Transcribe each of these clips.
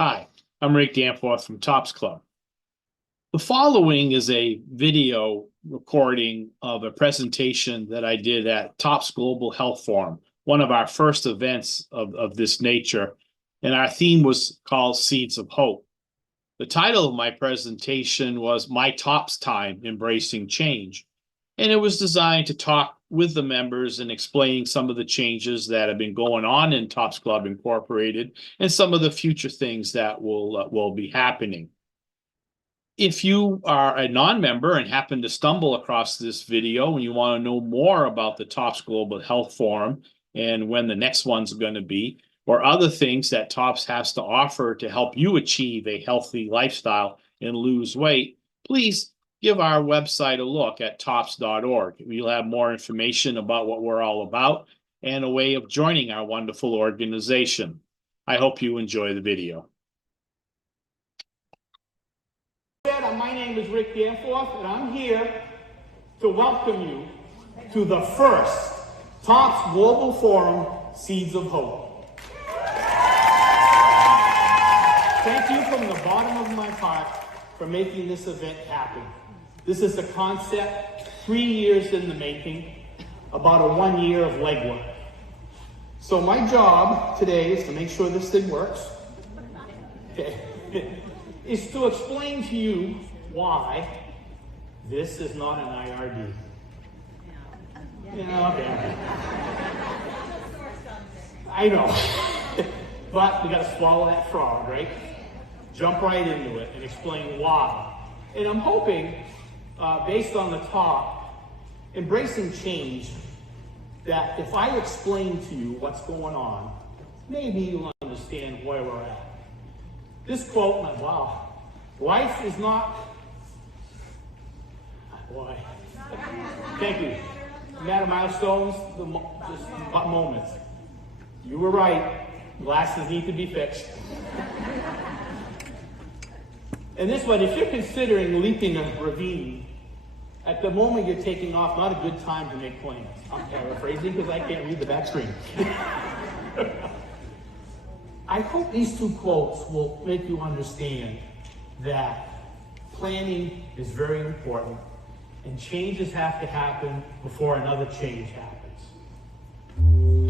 Hi, I'm Rick Danforth from Tops Club. The following is a video recording of a presentation that I did at Tops Global Health Forum, one of our first events of this nature, and our theme was called Seeds of Hope. The title of my presentation was My Tops Time, Embracing Change, and it was designed to talk with the members and explain some of the changes that have been going on in Tops Club Incorporated and some of the future things that will be happening. If you are a non-member and happen to stumble across this video and you want to know more about the Tops Global Health Forum and when the next one's going to be, or other things that Tops has to offer to help you achieve a healthy lifestyle and lose weight, please give our website a look at tops.org. We'll have more information about what we're all about and a way of joining our wonderful organization. I hope you enjoy the video. My name is Rick Danforth, and I'm here to welcome you to the first Tops Global Forum, Seeds of Hope. Thank you from the bottom of my heart for making this event happen. This is a concept 3 years in the making, about a 1 year of legwork. So my job today is to make sure this thing works. Okay. Is to explain to you why this is not an IRD. Yeah, okay. I know. But we got to swallow that frog, right? Jump right into it and explain why. And I'm hoping, based on the talk, embracing change, that if I explain to you what's going on, maybe you'll understand where we're at. This quote, wow, life is not, boy, thank you. Matter milestones, just moments. You were right, glasses need to be fixed. And this one, if you're considering leaping a ravine, at the moment you're taking off, not a good time to make plans. I'm paraphrasing because I can't read the back screen. I hope these two quotes will make you understand that planning is very important and changes have to happen before another change happens.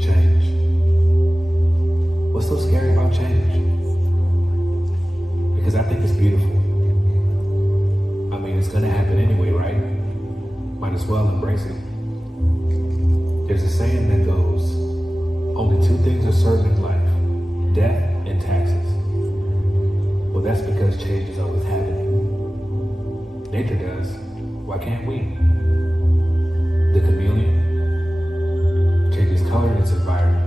Change. What's so scary about change? Because I think it's beautiful. I mean, it's gonna happen anyway, right? Might as well embrace it. There's a saying that goes, only two things are certain in life. Death and taxes. Well, that's because change is always happening. Nature does. Why can't we? The chameleon changes color in its environment.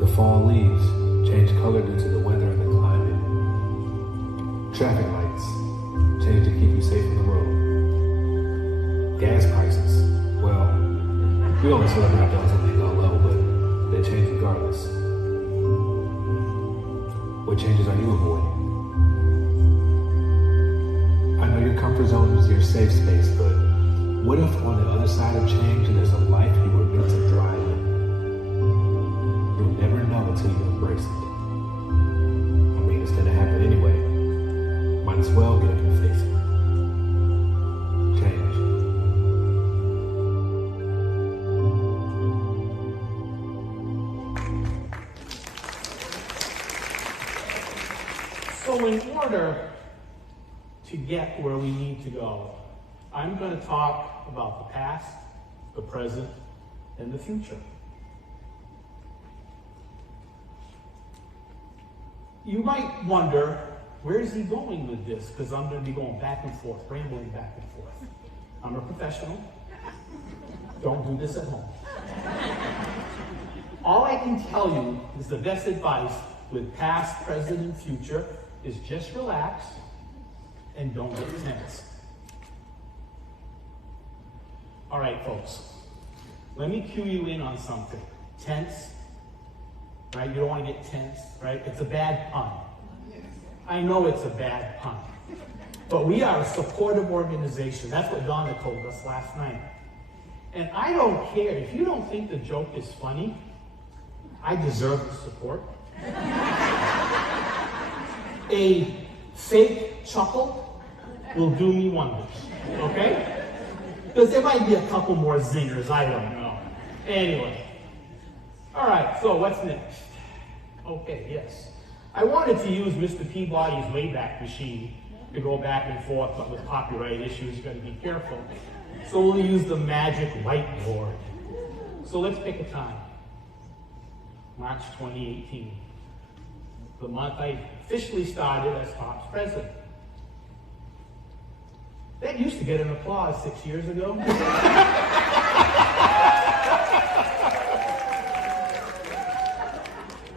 The fall leaves change color due to the weather and the climate. Traffic lights change to keep you safe on the road. Gas prices, well, we always feel like we're not doing something all low, but they change regardless. What changes are you avoiding? I know your comfort zone is your safe space, but what if on the other side of change there's a life you were meant to thrive in? You'll never know until you embrace it. I mean, it's gonna happen anyway. Might as well get up and face it. Change. So in order to get where we need to go, I'm going to talk about the past, the present, and the future. You might wonder, where is he going with this? Because I'm going to be going back and forth, rambling back and forth. I'm a professional. Don't do this at home. All I can tell you is the best advice with past, present, and future is just relax and don't get tense. All right, folks, let me cue you in on something. Tense, right? You don't want to get tense, right? It's a bad pun. I know it's a bad pun. But we are a supportive organization. That's what Donna told us last night. And I don't care. If you don't think the joke is funny, I deserve the support. A fake chuckle will do me wonders, okay? Because there might be a couple more zingers, I don't know. Anyway. All right, so what's next? Okay, yes. I wanted to use Mr. Peabody's Wayback Machine to go back and forth, but with copyright issues, you've got to be careful. So we'll use the magic whiteboard. So let's pick a time. March 2018. The month I officially started as TOPS president. That used to get an applause 6 years ago.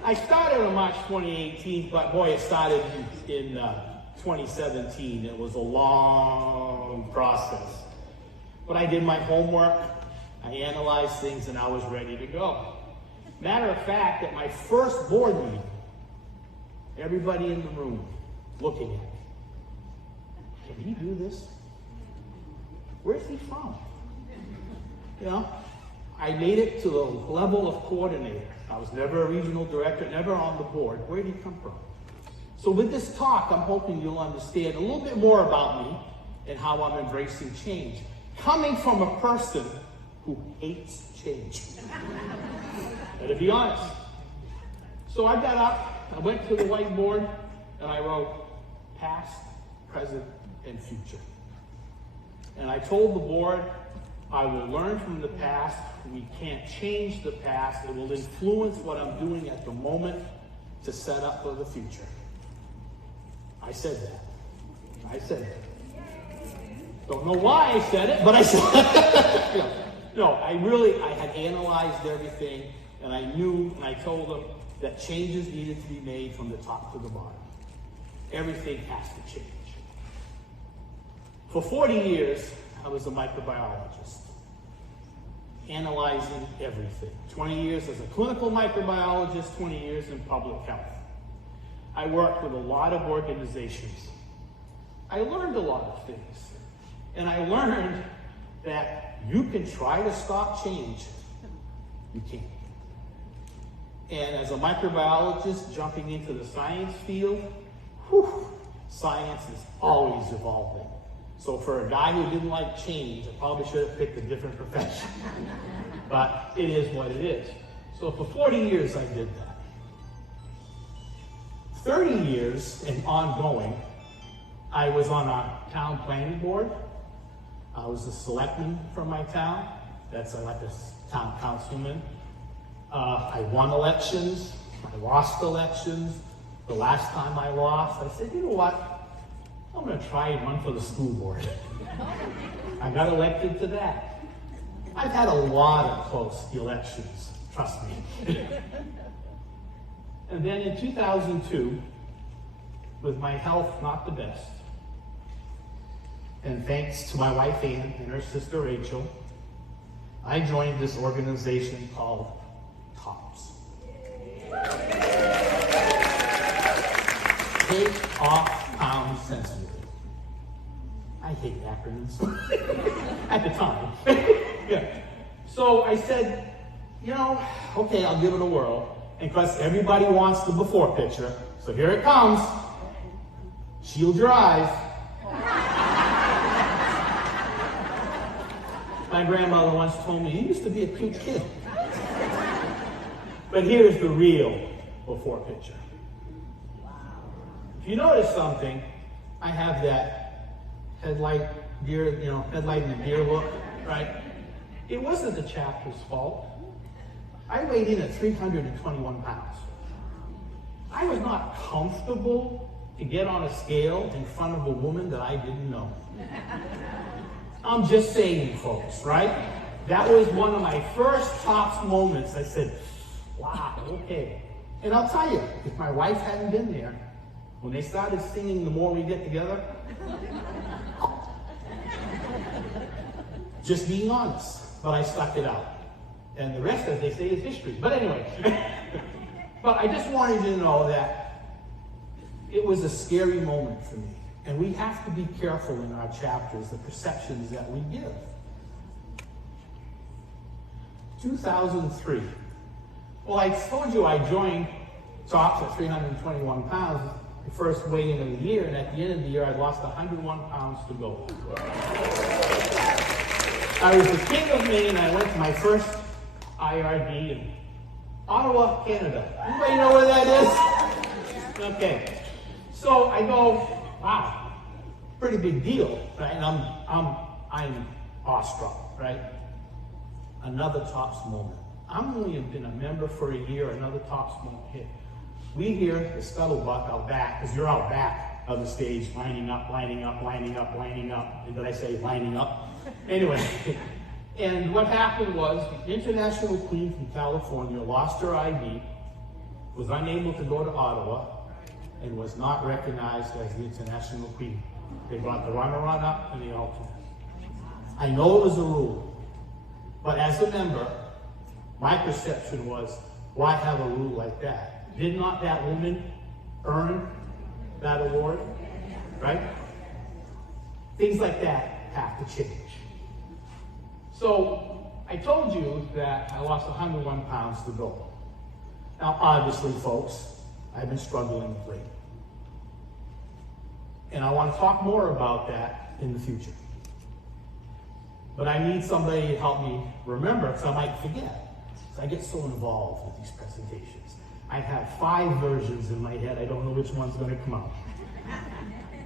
I started on March 2018, but boy, it started in 2017. It was a long process. But I did my homework, I analyzed things, and I was ready to go. Matter of fact, at my first board meeting, everybody in the room looking at me. Can he do this? Where's he from? You know, I made it to the level of coordinator. I was never a regional director, never on the board. Where did he come from? So with this talk, I'm hoping you'll understand a little bit more about me and how I'm embracing change. Coming from a person who hates change. Better be honest. So I got up, I went to the whiteboard, and I wrote past, present, and future. And I told the board, I will learn from the past. We can't change the past. It will influence what I'm doing at the moment to set up for the future. I said that. I said it. Don't know why I said it, but I said it. No, I had analyzed everything, and I knew, and I told them that changes needed to be made from the top to the bottom. Everything has to change. For 40 years, I was a microbiologist, analyzing everything. 20 years as a clinical microbiologist, 20 years in public health. I worked with a lot of organizations. I learned a lot of things. And I learned that you can try to stop change. You can't. And as a microbiologist jumping into the science field, science is always evolving. So for a guy who didn't like change, I probably should have picked a different profession. But it is what it is. So for 40 years I did that. 30 years and ongoing, I was on a town planning board. I was a selectman from my town. That's like a town councilman. I won elections. I lost elections. The last time I lost, I said, you know what? I'm going to try and run for the school board. I got elected to that. I've had a lot of close elections, trust me. And then in 2002, with my health not the best, and thanks to my wife Ann and her sister Rachel, I joined this organization called TOPS. Take off pounds sensitive. I hate acronyms. At the time. Yeah. So I said, you know, okay, I'll give it a whirl. And because everybody wants the before picture, so here it comes. Shield your eyes. My grandmother once told me, you used to be a cute kid. But here's the real before picture. If you notice something, I have that headlight in the deer look, right? It wasn't the chapter's fault. I weighed in at 321 pounds. I was not comfortable to get on a scale in front of a woman that I didn't know. I'm just saying, folks, right? That was one of my first TOPS moments. I said, wow, okay. And I'll tell you, if my wife hadn't been there, when they started singing The More We Get Together, just being honest, but I stuck it out. And the rest, as they say, is history. But anyway, but I just wanted you to know that it was a scary moment for me. And we have to be careful in our chapters, the perceptions that we give. 2003. Well, I told you I joined TOPS at 321 pounds. the first weigh-in of the year, and at the end of the year, I lost 101 pounds to go. I was the king of Maine. I went to my first IRD in Ottawa, Canada. Anybody know where that is? Okay. So I go, wow, pretty big deal, right? And I'm awestruck, right? Another Tops moment. I'm only been a member for a year, another Tops moment hit. We hear the scuttlebutt out back, because you're out back of the stage, lining up, lining up, lining up, lining up. Did I say lining up? Anyway, and what happened was the international queen from California lost her ID, was unable to go to Ottawa, and was not recognized as the international queen. They brought the runner-up and the alternate. I know it was a rule, but as a member, my perception was, why have a rule like that? Did not that woman earn that award, right? Things like that have to change. So I told you that I lost 101 pounds to go. Now, obviously, folks, I've been struggling with weight. And I want to talk more about that in the future. But I need somebody to help me remember, because I might forget. So I get so involved with these presentations. I have 5 versions in my head. I don't know which one's going to come out.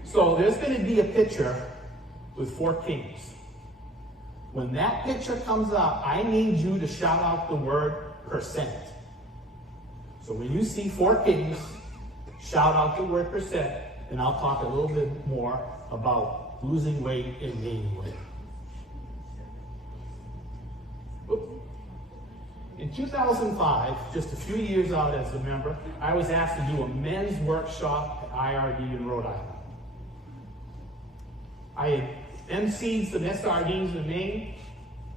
So there's going to be a picture with 4 kings. When that picture comes up, I need you to shout out the word percent. So when you see 4 kings, shout out the word percent, and I'll talk a little bit more about losing weight and gaining weight. In 2005, just a few years out as a member, I was asked to do a men's workshop at IRD in Rhode Island. I had emceed some SRDs in Maine,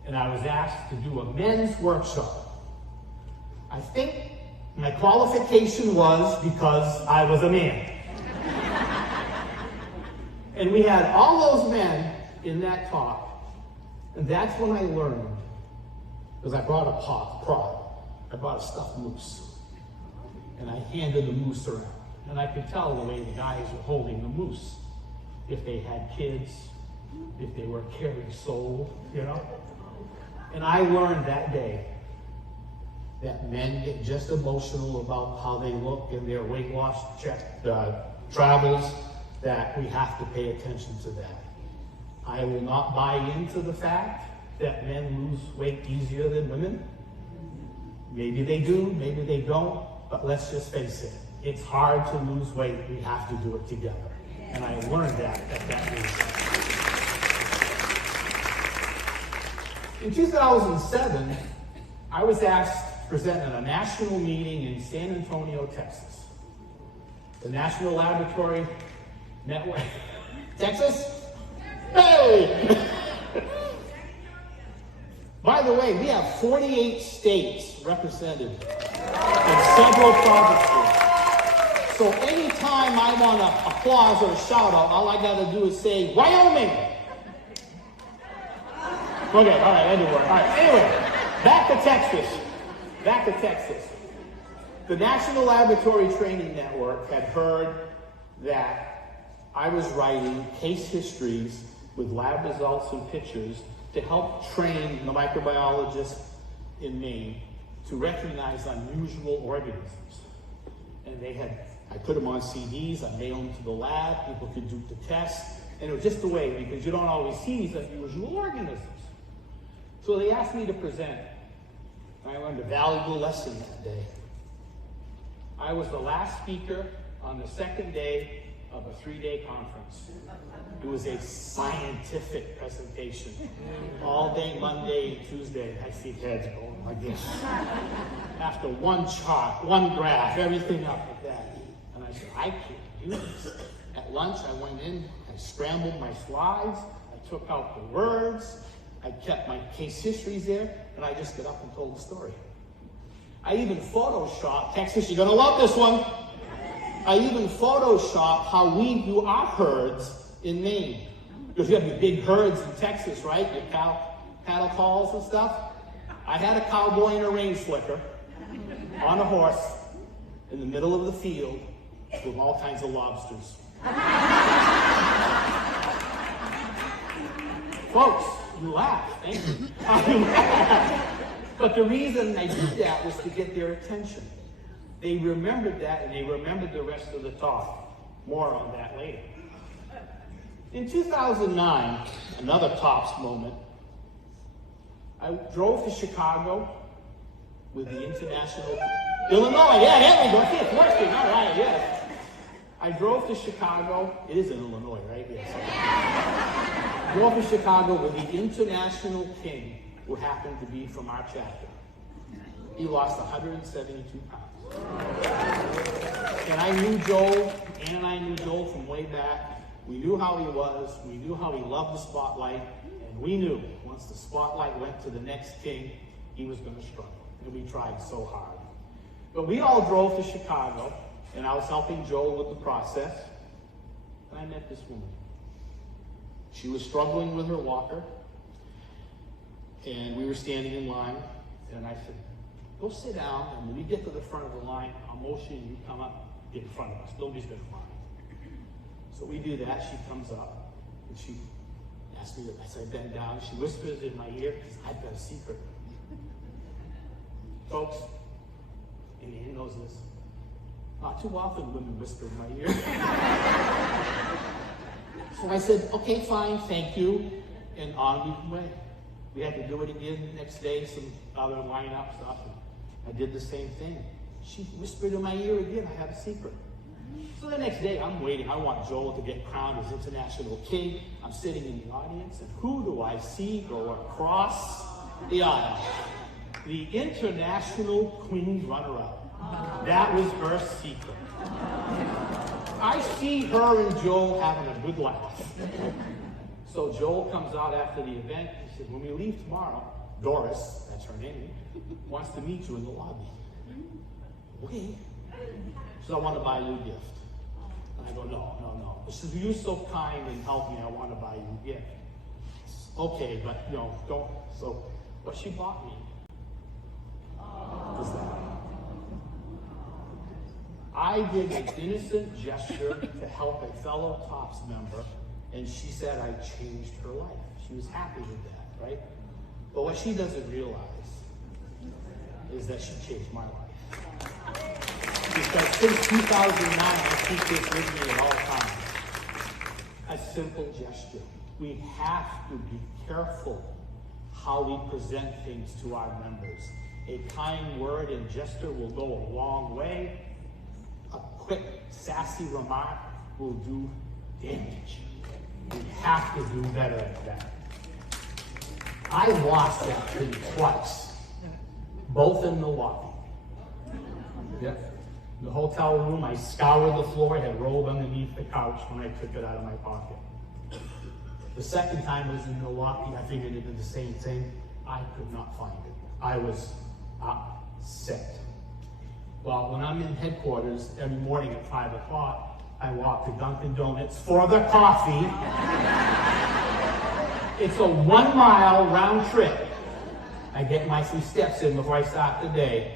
and I was asked to do a men's workshop. I think my qualification was because I was a man. And we had all those men in that talk, and that's when I learned, because I brought a prod. I brought a stuffed moose, and I handed the moose around, and I could tell the way the guys were holding the moose, if they had kids, if they were carrying soul, you know? And I learned that day that men get just emotional about how they look in their weight loss travels, that we have to pay attention to that. I will not buy into the fact that men lose weight easier than women. Maybe they do, maybe they don't, but let's just face it. It's hard to lose weight. We have to do it together. And I learned that at that meeting. In 2007, I was asked to present at a national meeting in San Antonio, Texas. The National Laboratory Network. Texas? Hey! By the way, we have 48 states represented in several provinces. So anytime I want an applause or a shout out, all I got to do is say, Wyoming! Okay, all right, that didn't work. All right, anyway, back to Texas. The National Laboratory Training Network had heard that I was writing case histories with lab results and pictures to help train the microbiologists in Maine to recognize unusual organisms. And I put them on CDs, I mailed them to the lab, people could do the test, and it was just the way, because you don't always see these unusual organisms. So they asked me to present, and I learned a valuable lesson that day. I was the last speaker on the second day of a 3-day conference. It was a scientific presentation. All day, Monday and Tuesday, I see heads going like this. After one chart, one graph, everything up like that. And I said, I can't do this. At lunch, I went in, I scrambled my slides, I took out the words, I kept my case histories there, and I just got up and told the story. I even photoshopped, Texas, you're gonna love this one. I even photoshopped how we do our herds in Maine. Because you have your big herds in Texas, right? Your cattle calls and stuff. I had a cowboy in a rain slicker on a horse in the middle of the field, with all kinds of lobsters. Folks, you laugh, thank you. You laugh. But the reason I did that was to get their attention. They remembered that, and they remembered the rest of the talk. More on that later. In 2009, another TOPS moment, I drove to Chicago with the international... Illinois, yeah, there we go. See, it's working. All right, yes. I drove to Chicago. It is in Illinois, right? Yes. I drove to Chicago with the international king, who happened to be from our chapter. He lost 172 pounds. And I knew Joel, Ann and I knew Joel from way back. We knew how he was. We knew how he loved the spotlight. And we knew once the spotlight went to the next king, he was going to struggle. And we tried so hard. But we all drove to Chicago, and I was helping Joel with the process. And I met this woman. She was struggling with her walker. And we were standing in line. And I said, go sit down, and when we get to the front of the line, I'll motion you come up, get in front of us. Nobody's going to mind. So we do that. She comes up, and she asks me, as I bend down, she whispers in my ear, because I've got a secret. Folks, and Ann knows this, not too often women whisper in my ear. So I said, okay, fine, thank you, and on we went. We had to do it again the next day, some other line-up stuff. And I did the same thing. She whispered in my ear again, I have a secret. So the next day, I'm waiting. I want Joel to get crowned as international king. I'm sitting in the audience, and who do I see go across the aisle? The international queen runner-up. That was her secret. I see her and Joel having a good laugh. So Joel comes out after the event. He said, when we leave tomorrow, Doris, that's her name, wants to meet you in the lobby. Okay. She said, I want to buy you a gift. And I go, no. She says, you're so kind and help me, I want to buy you a gift. Okay, but don't. So what she bought me was that. I did an innocent gesture to help a fellow TOPS member, and she said I changed her life. She was happy with that, right? But what she doesn't realize is that she changed my life. Because since 2009, I keep this with me at all times. A simple gesture. We have to be careful how we present things to our members. A kind word and gesture will go a long way. A quick, sassy remark will do damage. We have to do better at that. I lost that thing twice, both in Milwaukee. Yep. In the hotel room, I scoured the floor, it had rolled underneath the couch when I took it out of my pocket. The second time was in Milwaukee. I figured it did the same thing. I could not find it. I was upset. Well, when I'm in headquarters every morning at 5 o'clock, I walk to Dunkin' Donuts for the coffee. It's a 1 mile round trip. I get my few steps in before I start the day.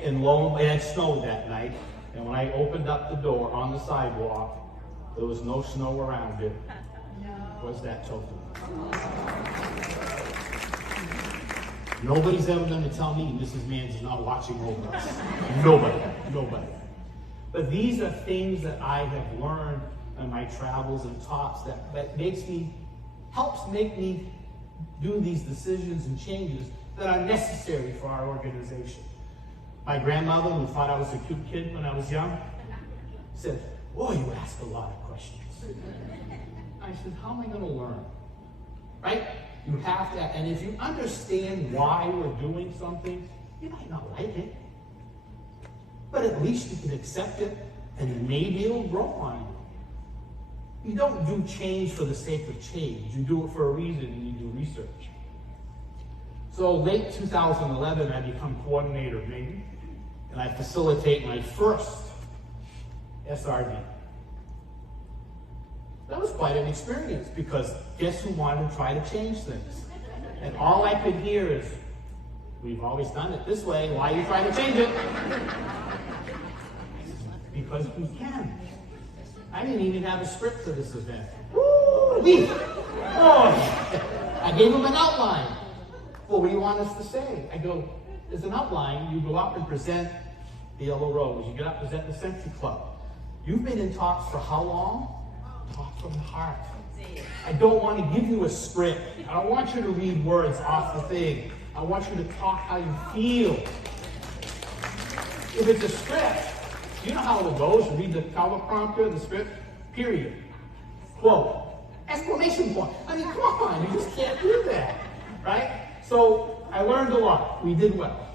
And it snowed that night. And when I opened up the door on the sidewalk, there was no snow around it. Was that tofu? Nobody's ever going to tell me Mrs. Mans is not watching over us. Nobody. But these are things that I have learned in my travels and talks that helps make me do these decisions and changes that are necessary for our organization. My grandmother, who thought I was a cute kid when I was young, said, boy, you ask a lot of questions. I said, how am I going to learn? Right? You have to, and if you understand why we're doing something, you might not like it, but at least you can accept it, and maybe it'll grow on you. You don't do change for the sake of change. You do it for a reason, and you do research. So late 2011, I become coordinator of Maine, and I facilitate my first SRD. That was quite an experience, because guess who wanted to try to change things? And all I could hear is, we've always done it this way, why are you trying to change it? because we can. I didn't even have a script for this event. Woo-wee! Oh, I gave him an outline. Well, what do you want us to say? I go, there's an outline. You go up and present the Yellow Rose. You get up and present the Century Club. You've been in talks for how long? Talk from the heart. I don't want to give you a script. I don't want you to read words off the thing. I want you to talk how you feel. If it's a script, you know how it goes. You read the teleprompter, the script, period. Quote. Exclamation point. I mean, come on, you just can't do that, right? So I learned a lot. We did well.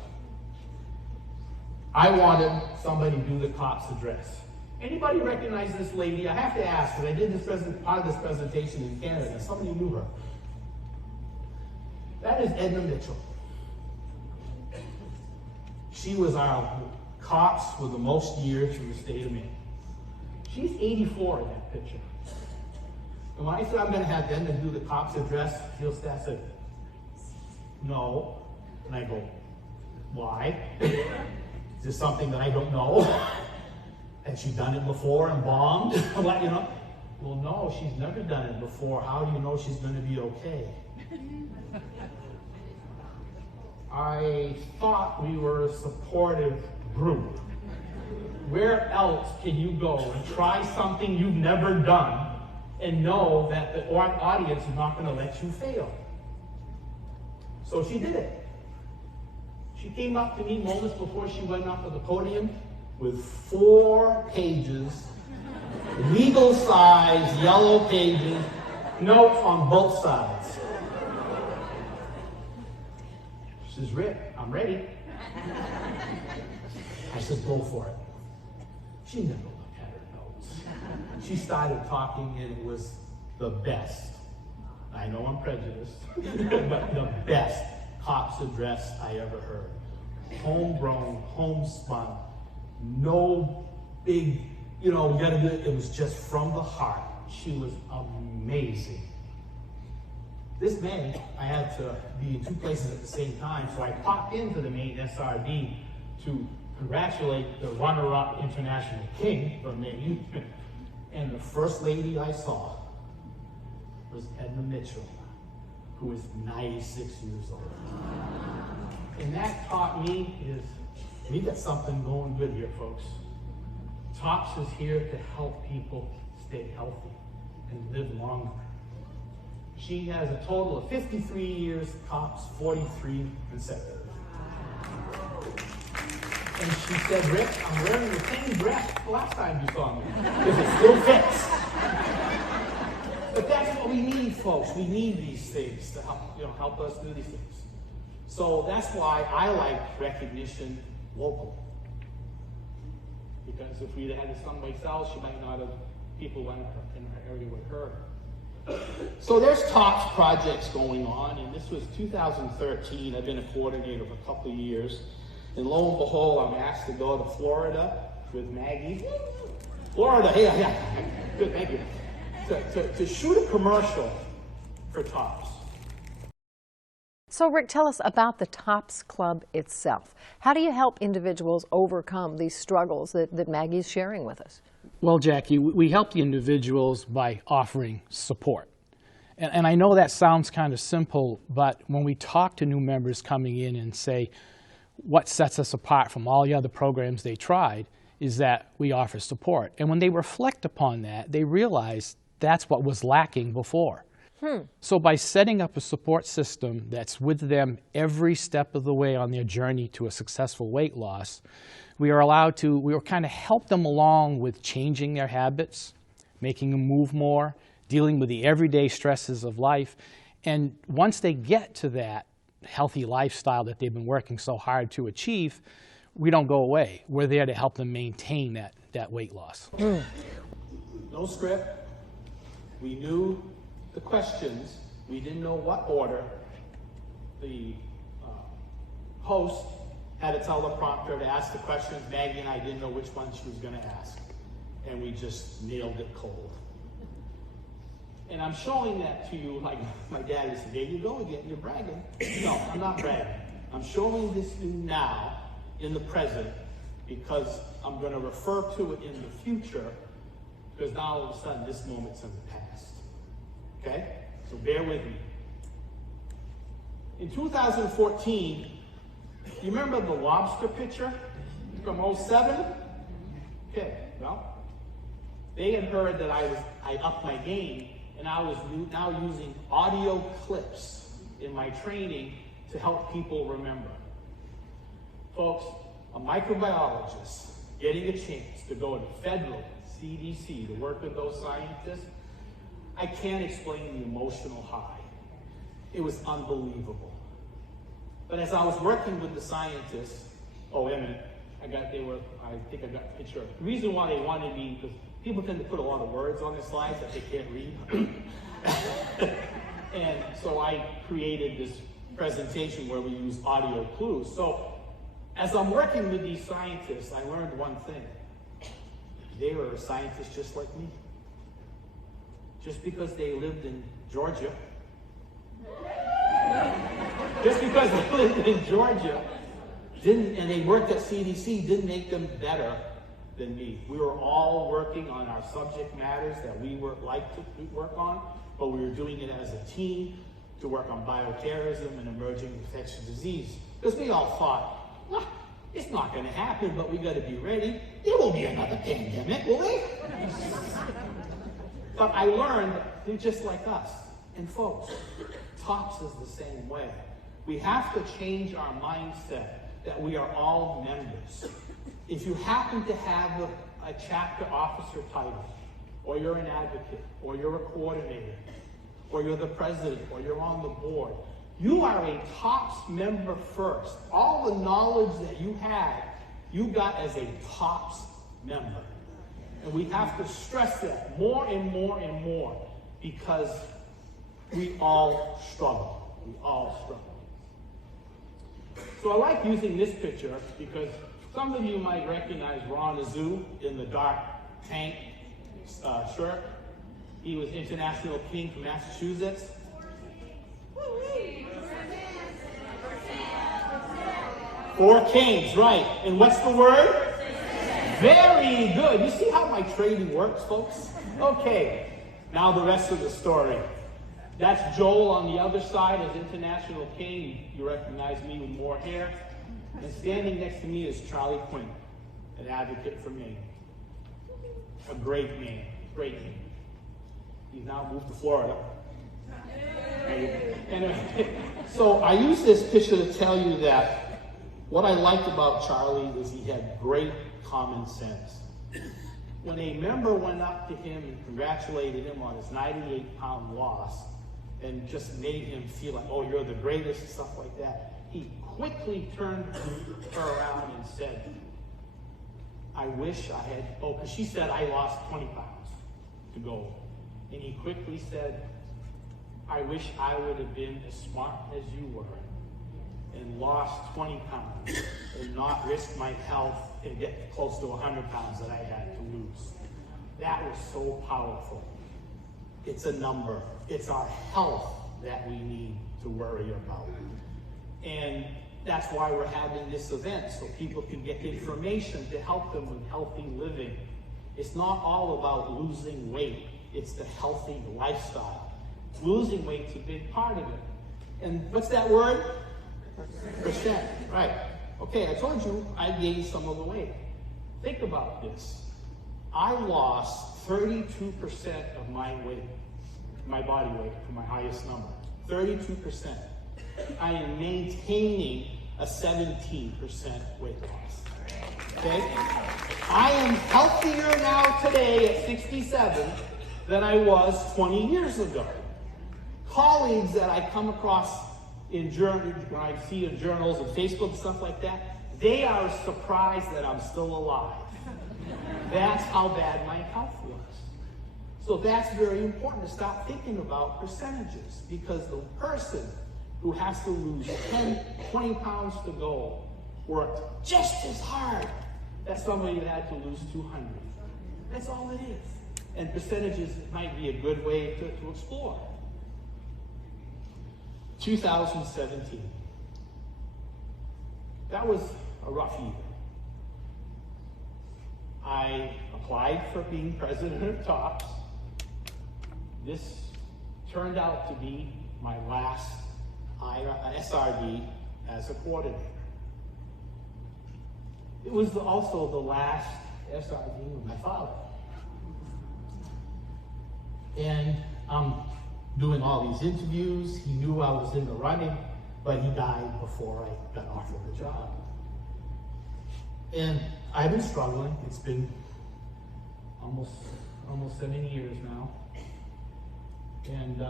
I wanted somebody to do the COPS address. Anybody recognize this lady? I have to ask, because I did this part of this presentation in Canada. Somebody knew her. That is Edna Mitchell. She was our COPS with the most years in the state of Maine. She's 84 in that picture. And when I said I'm going to have Edna do the COPS address, Field staff said, no. And I go, why? Is this something that I don't know? Has she done it before and bombed? What, you know? Well, no, she's never done it before. How do you know she's going to be okay? I thought we were a supportive group. Where else can you go and try something you've never done and know that the audience is not going to let you fail? So she did it. She came up to me moments before she went up to the podium with 4 pages, legal size, yellow pages, notes on both sides. She says, Rick, I'm ready. I said, go for it. She never looked at her notes. She started talking and it was the best. I know I'm prejudiced, but the best COPS address I ever heard. Homegrown, homespun, no big, we gotta do it. It was just from the heart. She was amazing. This May, I had to be in 2 places at the same time, so I popped into the Maine SRD to congratulate the runner-up international king from Maine. And the first lady I saw was Edna Mitchell, who is 96 years old. And that taught me is, we got something going good here, folks. TOPS is here to help people stay healthy and live longer. She has a total of 53 years, COPS 43 consecutive. And she said, Rick, I'm wearing the same dress last time you saw me, because it still fits. But that's what we need, folks. We need these things to help us do these things. So that's why I like recognition local. Because if we'd had it someplace else, she might not have, people in her area would heard. So there's TOPS projects going on, and this was 2013. I've been a coordinator for a couple of years. And lo and behold, I'm asked to go to Florida with Maggie. Florida, yeah. Good, thank you. To shoot a commercial for TOPS. So Rick, tell us about the TOPS Club itself. How do you help individuals overcome these struggles that Maggie's sharing with us? Well, Jackie, we help the individuals by offering support. And I know that sounds kind of simple, but when we talk to new members coming in and say, what sets us apart from all the other programs they tried is that we offer support. And when they reflect upon that, they realize that's what was lacking before. So by setting up a support system that's with them every step of the way on their journey to a successful weight loss, we will kind of help them along with changing their habits, making them move more, dealing with the everyday stresses of life. And once they get to that healthy lifestyle that they've been working so hard to achieve, we don't go away. We're there to help them maintain that weight loss. No script. We knew the questions. We didn't know what order. The host had a teleprompter to ask the questions. Maggie and I didn't know which one she was going to ask. And we just nailed it cold. And I'm showing that to you like my dad used to say, there you go again, you're bragging. No, I'm not bragging. I'm showing this to you now in the present because I'm going to refer to it in the future, because now all of a sudden this moment's in the past. Okay? So bear with me. In 2014, you remember the lobster picture from 07? Okay, well, they had heard that I upped my game, and I was now using audio clips in my training to help people remember. Folks, a microbiologist getting a chance to go to federal CDC to work with those scientists, I can't explain the emotional high. It was unbelievable. But as I was working with the scientists, oh, wait a minute, I think I got a picture. The reason why they wanted me, because people tend to put a lot of words on their slides that they can't read. And so I created this presentation where we use audio clues. So as I'm working with these scientists, I learned one thing. They were scientists just like me. Just because they lived in Georgia, and they worked at CDC, didn't make them better than me. We were all working on our subject matters that we were like to work on, but we were doing it as a team to work on bioterrorism and emerging infectious disease. Because we all thought, well, it's not going to happen, but we got to be ready. There will be another pandemic, will there? But I learned they're just like us. And folks, TOPS is the same way. We have to change our mindset that we are all members. If you happen to have a chapter officer title, or you're an advocate, or you're a coordinator, or you're the president, or you're on the board, you are a TOPS member first. All the knowledge that you had, you got as a TOPS member. And we have to stress that more and more and more, because we all struggle. We all struggle. So I like using this picture because some of you might recognize Ron Azu in the dark tank shirt. He was International King from Massachusetts. 4 kings, right. And what's the word? Very good. You see how my trading works, folks? Okay, now the rest of the story. That's Joel on the other side as International King. You recognize me with more hair. And standing next to me is Charlie Quinn, an advocate for me. A great man, great man. He's now moved to Florida. Anyway, so I use this picture to tell you that what I liked about Charlie was he had great common sense. When a member went up to him and congratulated him on his 98-pound loss and just made him feel like, oh, you're the greatest and stuff like that, he quickly turned her around and said, I wish I had, because she said I lost 20 pounds to gold. And he quickly said, I wish I would have been as smart as you were and lost 20 pounds and not risk my health and get close to 100 pounds that I had to lose. That was so powerful. It's a number. It's our health that we need to worry about. And that's why we're having this event, so people can get information to help them with healthy living. It's not all about losing weight. It's the healthy lifestyle. Losing weight's a big part of it. And what's that word? Percent, right. Okay, I told you I gained some of the weight. Think about this. I lost 32% of my weight, my body weight, to my highest number. 32%. I am maintaining a 17% weight loss. Okay? I am healthier now today at 67 than I was 20 years ago. Colleagues that I come across in journals, when I see in journals and Facebook and stuff like that, they are surprised that I'm still alive. That's how bad my health was. So that's very important to stop thinking about percentages, because the person who has to lose 10, 20 pounds to go worked just as hard as somebody that had to lose 200. That's all it is. And percentages might be a good way to explore. 2017. That was a rough year. I applied for being president of TOPS. This turned out to be my last SRD as a coordinator. It was also the last SRD with my father. And I'm doing all these interviews. He knew I was in the running, but he died before I got offered the job. And I've been struggling. It's been almost 7 years now. And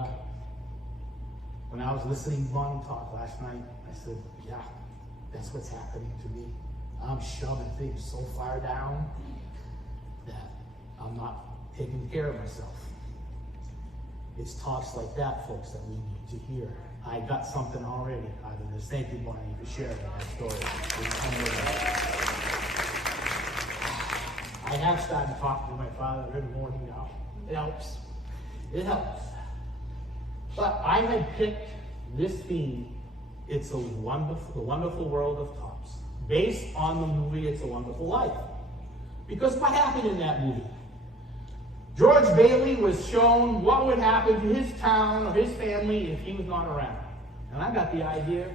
when I was listening to Bonnie talk last night, I said, yeah, that's what's happening to me. I'm shoving things so far down that I'm not taking care of myself. It's talks like that, folks, that we need to hear. I got something already out of this. Thank you, Bonnie, for sharing that story. I have started talking to my father every morning now. It helps. It helps. But I had picked this theme, It's a Wonderful World of Tops, based on the movie It's a Wonderful Life. Because what happened in that movie? George Bailey was shown what would happen to his town or his family if he was not around. And I got the idea,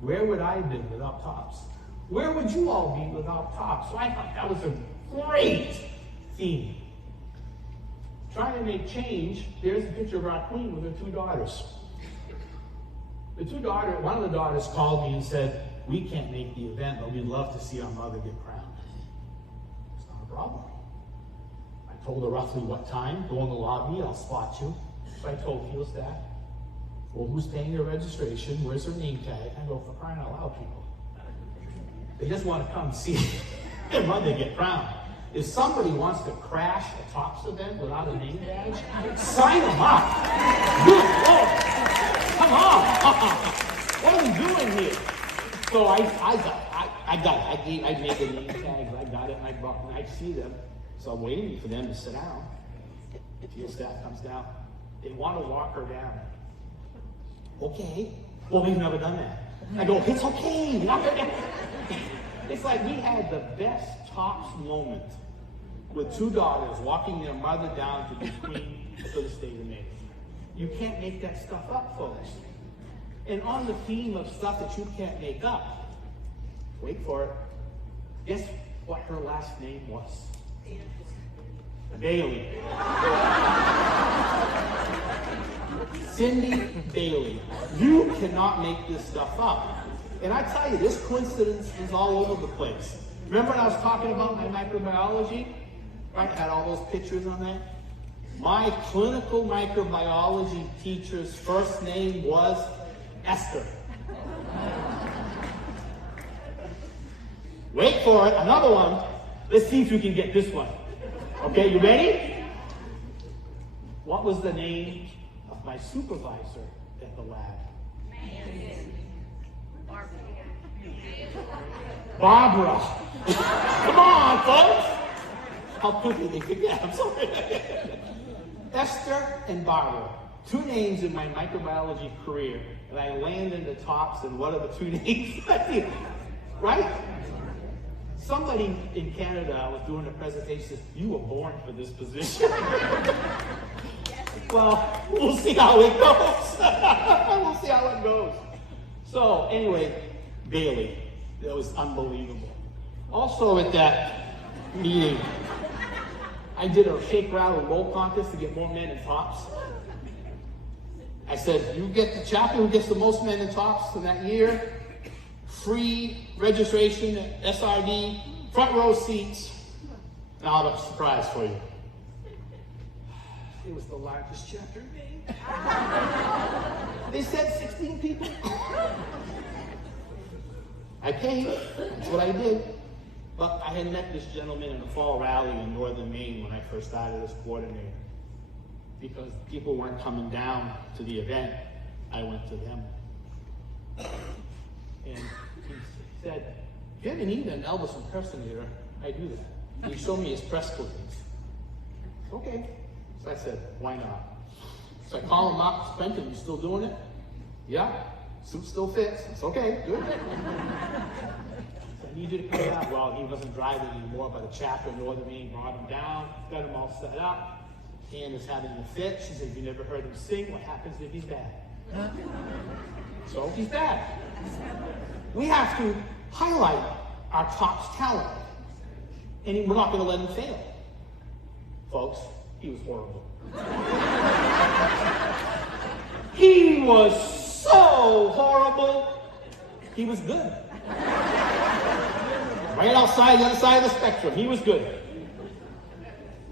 where would I have been without Tops? Where would you all be without Tops? So I thought that was a great theme. Trying to make change, there's a picture of our queen with her 2 daughters. One of the daughters called me and said, we can't make the event, but we'd love to see our mother get crowned. It's not a problem. I told her roughly what time, go in the lobby, I'll spot you. So I told Field staff, well, who's paying your registration? Where's her name tag? I go, for crying out loud, people. They just want to come see their mother get crowned. If somebody wants to crash a TOPS event without a name badge, sign them up. Good Lord. Come on. What are we doing here? So I made the name tags, I got it, and I brought them, I see them. So I'm waiting for them to sit down. Field staff comes down. They want to walk her down. Okay. Well, we've never done that. I go, it's okay. Walk her down. It's like we had the best TOPS moment with 2 daughters walking their mother down to be queen for the state of Maine. You can't make that stuff up, folks. And on the theme of stuff that you can't make up, wait for it, guess what her last name was? Bailey. Cindy Bailey. You cannot make this stuff up. And I tell you, this coincidence is all over the place. Remember when I was talking about my microbiology? Right? I had all those pictures on that. My clinical microbiology teacher's first name was Esther. Wait for it, another one. Let's see if you can get this one. Okay, you ready? What was the name of my supervisor at the lab? Barbara. Come on, folks. How quickly they forget. I'm sorry. Esther and Barbara. 2 names in my microbiology career. And I land in the TOPS, and what are the 2 names? Right? Somebody in Canada was doing a presentation, says, you were born for this position. Well, we'll see how it goes. We'll see how it goes. So, anyway, Bailey. That was unbelievable. Also at that meeting, I did a shake, rattle, and roll contest to get more men in TOPS. I said, you get the champion who gets the most men in TOPS in that year, free registration at SRD, front row seats, and I'll have a surprise for you. It was the largest chapter in Maine. They said 16 people. I paid, that's what I did. But I had met this gentleman in a fall rally in northern Maine when I first started as coordinator. Because people weren't coming down to the event, I went to them. And he said, if you ever need an Elvis impersonator, I do that. And he showed me his press clippings. Okay. So I said, why not? So I call him up, Spencer, you still doing it? Yeah. Suit still fits. It's okay, good. I need you to come down. Well, he wasn't driving anymore, but the chapter in Northern Maine brought him down, got him all set up. Ann is having a fit. She said, you never heard him sing. What happens if he's bad? So he's bad. We have to highlight our top's talent. And we're not going to let him fail. Folks, he was horrible. He was so horrible. He was good. Right outside the other side of the spectrum, he was good.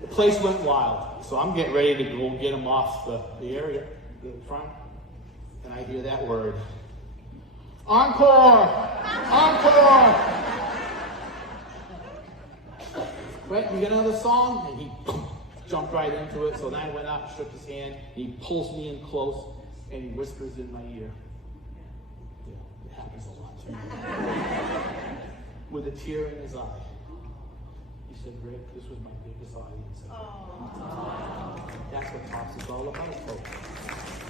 The place went wild. So I'm getting ready to go get him off the area, the front. And I hear that word. Encore! Encore! Right, we get another song, and he jumped right into it. So then I went out and shook his hand. He pulls me in close, and he whispers in my ear. Yeah, it happens a lot to me. With a tear in his eye. He said, Rick, this was my biggest audience ever. That's what TOPS is all about, folks.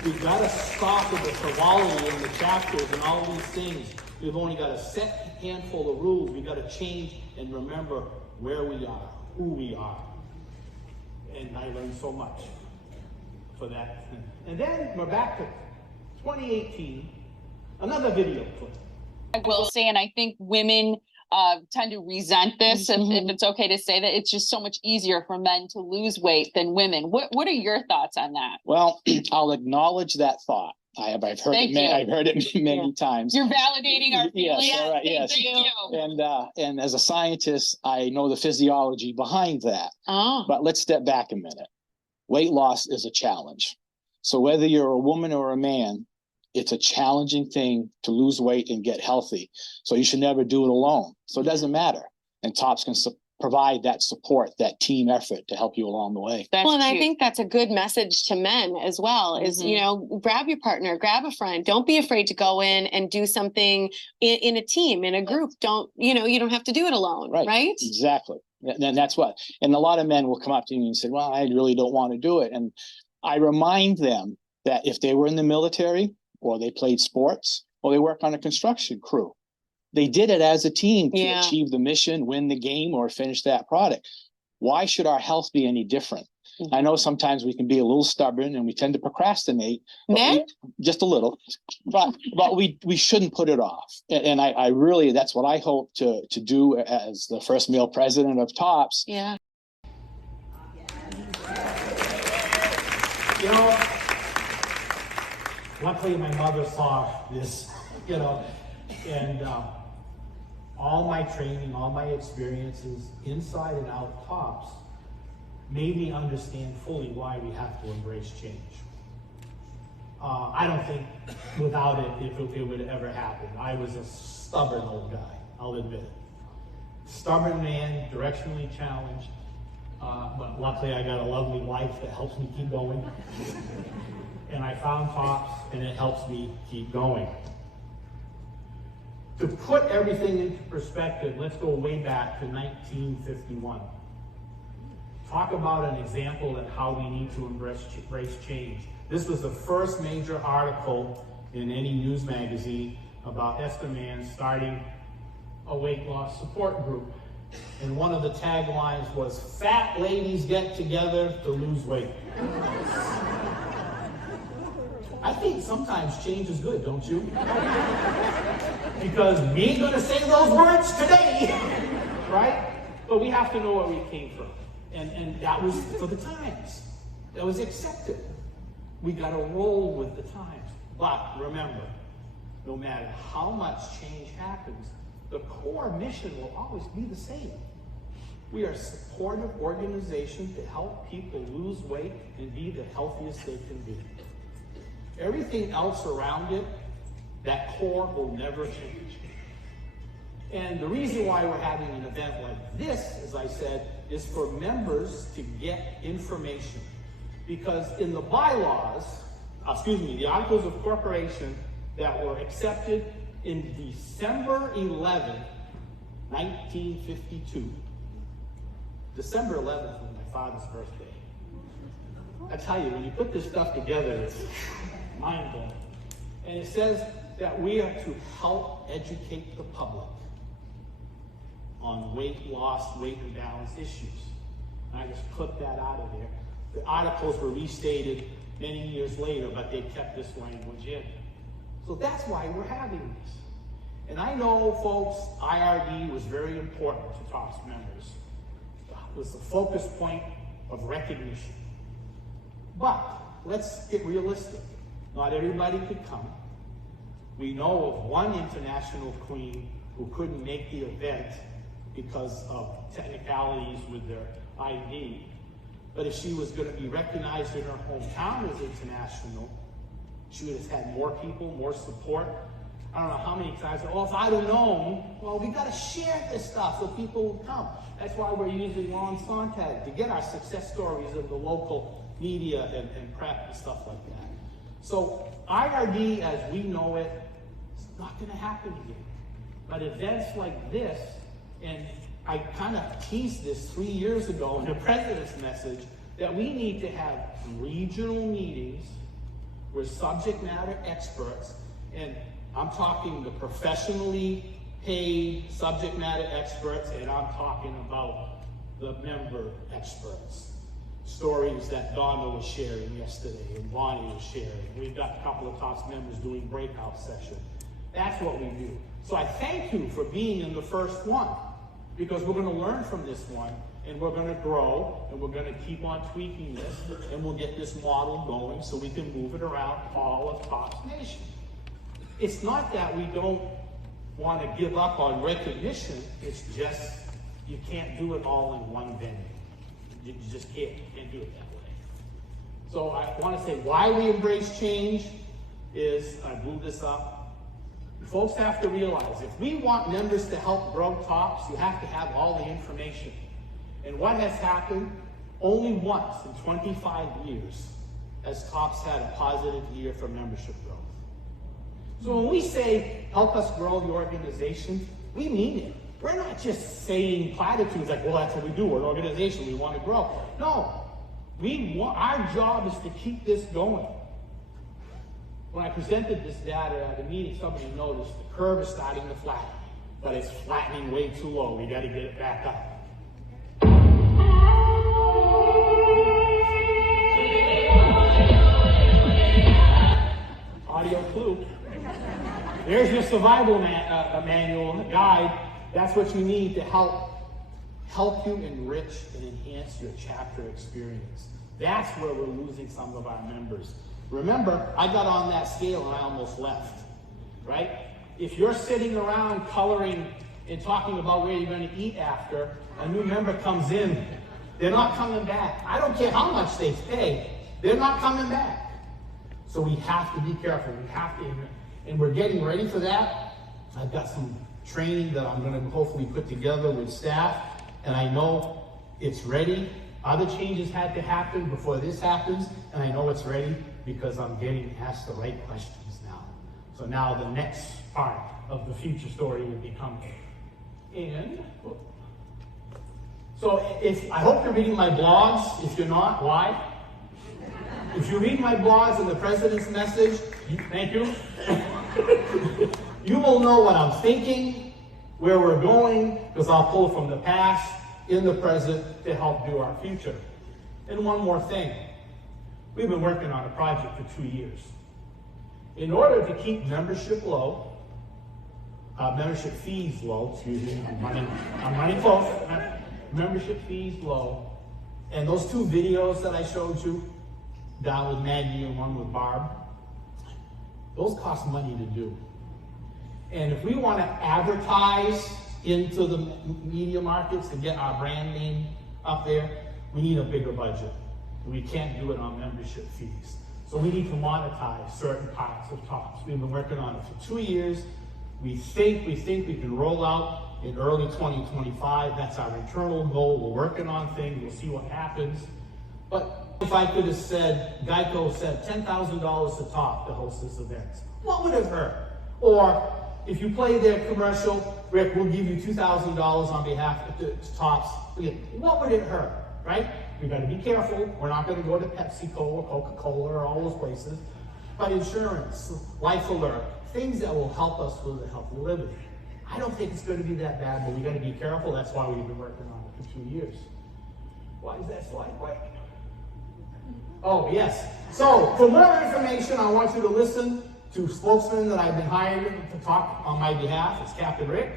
We've got to stop with the frivolity in the chapters and all these things. We've only got a set handful of rules. We've got to change and remember where we are, who we are. And I learned so much for that. And then we're back to 2018, another video clip. I will say, and I think women tend to resent this, if it's okay to say that, it's just so much easier for men to lose weight than women. What are your thoughts on that? Well, I'll acknowledge that thought. I've heard it many times. You're validating our feelings. Yes, all right, yes. Thank you. And as a scientist, I know the physiology behind that. Oh. But let's step back a minute. Weight loss is a challenge. So whether you're a woman or a man, it's a challenging thing to lose weight and get healthy. So you should never do it alone. So it doesn't matter. And TOPS can provide that support, that team effort to help you along the way. Well, and I think that's a good message to men as well, is, you know, grab your partner, grab a friend. Don't be afraid to go in and do something in a team, in a group. You don't have to do it alone, right? Exactly. And that's what, and a lot of men will come up to me and say, well, I really don't want to do it. And I remind them that if they were in the military, or they played sports, or they work on a construction crew, they did it as a team to achieve the mission, win the game, or finish that product. Why should our health be any different? I know sometimes we can be a little stubborn and we tend to procrastinate. Just a little, but we shouldn't put it off. And I really, that's what I hope to do as the first male president of TOPS. Yeah. You know, luckily my mother saw this, you know, and all my training, all my experiences inside and out of TOPS made me understand fully why we have to embrace change. I don't think without it, it would ever happen. I was a stubborn old guy, I'll admit it. Stubborn man, directionally challenged, but luckily I got a lovely wife that helps me keep going. And I found TOPS, and it helps me keep going. To put everything into perspective, let's go way back to 1951. Talk about an example of how we need to embrace change. This was the first major article in any news magazine about Esther Mann starting a weight loss support group. And one of the taglines was, "Fat ladies get together to lose weight." I think sometimes change is good, don't you? Because we ain't gonna say those words today, right? But we have to know where we came from. And that was for the times. That was accepted. We gotta roll with the times. But remember, no matter how much change happens, the core mission will always be the same. We are a supportive organization to help people lose weight and be the healthiest they can be. Everything else around it, that core will never change. And the reason why we're having an event like this, as I said, is for members to get information. Because in the bylaws, the Articles of Corporation that were accepted in December 11, 1952. December 11th was my father's birthday. I tell you, when you put this stuff together, it's mind-blowing. And it says that we are to help educate the public. on weight loss, weight imbalance issues. And I just clipped that out of there. The articles were restated many years later, but they kept this language in. So that's why we're having this. And I know, folks, IRD was very important to TOPS members. It was the focus point of recognition. But let's get realistic. Not everybody could come. We know of one international queen who couldn't make the event because of technicalities with their ID. But if she was going to be recognized in her hometown as international, she would have had more people, more support. I don't know how many times, oh, if I'd have known, well, we got to share this stuff so people will come. That's why we're using Ron Sontag to get our success stories of the local media and prep and stuff like that. So IRD, as we know it, is not going to happen again. But events like this, and I kind of teased this 3 years ago in the president's message, that we need to have regional meetings with subject matter experts, and I'm talking the professionally paid subject matter experts, and I'm talking about the member experts. Stories that Donna was sharing yesterday and Bonnie was sharing. We've got a couple of TOPS members doing breakout sessions. That's what we do. So I thank you for being in the first one, because we're going to learn from this one, and we're going to grow, and we're going to keep on tweaking this, and we'll get this model going so we can move it around all of TOPS Nation. It's not that we don't want to give up on recognition, it's just you can't do it all in one venue. You just can't do it that way. So I want to say why we embrace change is, I blew this up. Folks have to realize, if we want members to help grow TOPS, you have to have all the information. And what has happened, only once in 25 years has TOPS had a positive year for membership growth. So when we say, help us grow the organization, we mean it. We're not just saying platitudes like, well, that's what we do. We're an organization. We want to grow. No. Our job is to keep this going. When I presented this data at a meeting, somebody noticed the curve is starting to flatten, but it's flattening way too low. We got to get it back up. Audio clue. There's your survival manual, guide. That's what you need to help you enrich and enhance your chapter experience. That's where we're losing some of our members. Remember, I got on that scale and I almost left, right? If you're sitting around coloring and talking about where you're going to eat after, a new member comes in, they're not coming back. I don't care how much they pay, they're not coming back. So we have to be careful. We have to, and we're getting ready for that. I've got some training that I'm going to hopefully put together with staff, and I know it's ready. Other changes had to happen before this happens, and I know it's ready because I'm getting asked the right questions now. So now the next part of the future story will be coming. And so I hope you're reading my blogs. If you're not, why? If you read my blogs and the president's message, thank you. You will know what I'm thinking, where we're going, because I'll pull from the past in the present to help do our future. And one more thing. We've been working on a project for 2 years. In order to keep membership low, membership fees low, excuse me, I'm running close. Membership fees low. And those 2 videos that I showed you, down with Maggie and one with Barb, those cost money to do. And if we want to advertise into the media markets and get our brand name up there, we need a bigger budget. We can't do it on membership fees. So we need to monetize certain parts of TOPS. We've been working on it for 2 years. We think we can roll out in early 2025. That's our internal goal. We're working on things. We'll see what happens. But if I could have said, Geico said $10,000 to TOP to host this event, what would have hurt? Or if you play their commercial, Rick, we'll give you $2,000 on behalf of to TOPS. What would it hurt, right? We've got to be careful. We're not going to go to PepsiCo or Coca-Cola or all those places. But insurance, life alert, things that will help us with the healthy living. I don't think it's going to be that bad, but we got to be careful. That's why we've been working on it for 2 years. Why is that slide white? Oh, yes. So, for more information, I want you to listen to spokesmen that I've been hired to talk on my behalf. It's Captain Rick,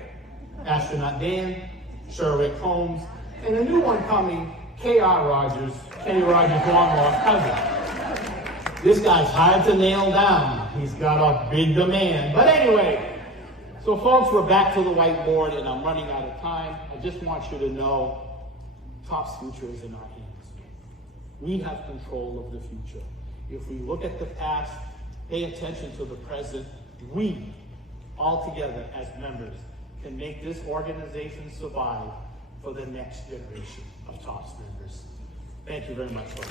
Astronaut Dan, Sherwick Holmes, and a new one coming, K.R. Rogers, Kenny Rogers' long-lost cousin. This guy's hard to nail down. He's got a big demand. But anyway, so folks, we're back to the whiteboard, and I'm running out of time. I just want you to know TOP's future is in our hands. We have control of the future. If we look at the past, pay attention to the present, we, all together as members, can make this organization survive for the next generation of TOPS members. Thank you very much, folks.